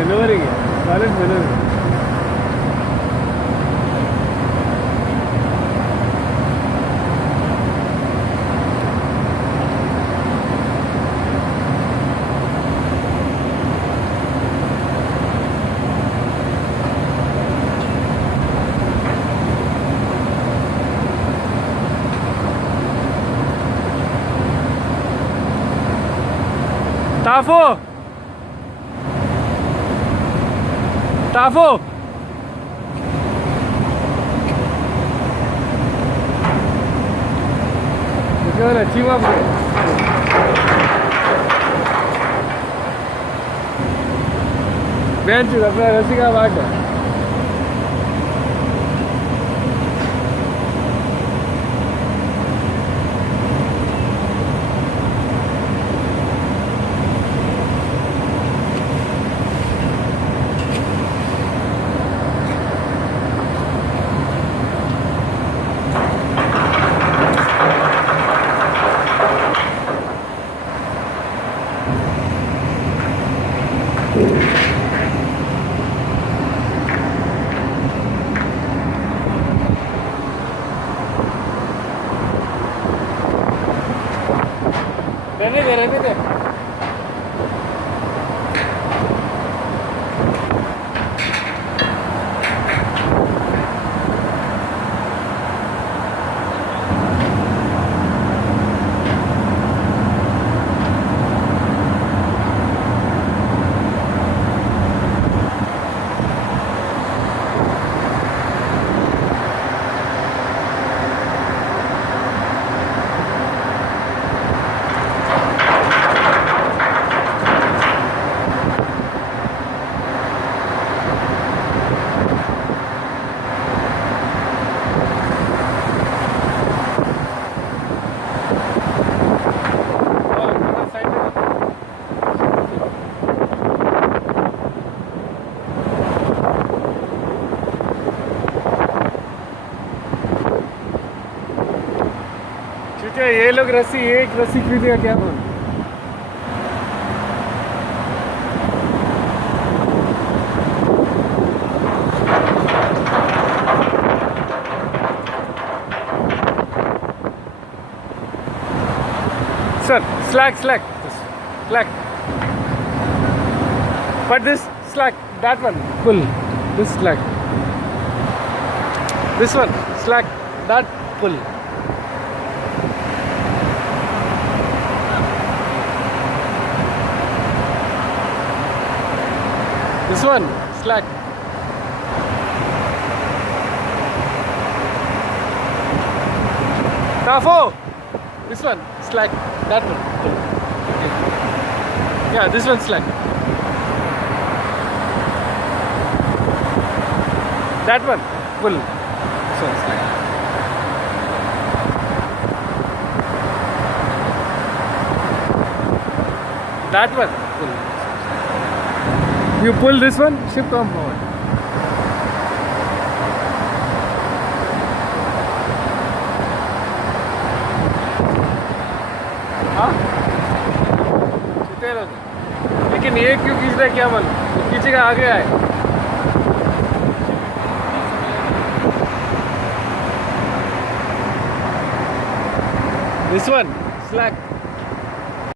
Manoeuvring है, solid manoeuvring. टाफो टाफो अच्छी बात है। बेंच अपना रस्सी का बाट है। रहने दे। ये लोग रस्सी एक रस्सी खरीदेगा क्या बोल। Sir, slack. But this slack, that one, pull. This slack. This one, slack, that pull. This one, slack. Tafo! This one, slack. That one, pull. Okay. Yeah, this one, slack. That one, pull. This one, slack. That one, pull. You pull this one, ship come forward. हाँ? लेकिन ये क्यों खींच रहा है क्या मालूम? खींचेगा आगे आए। This one, slack.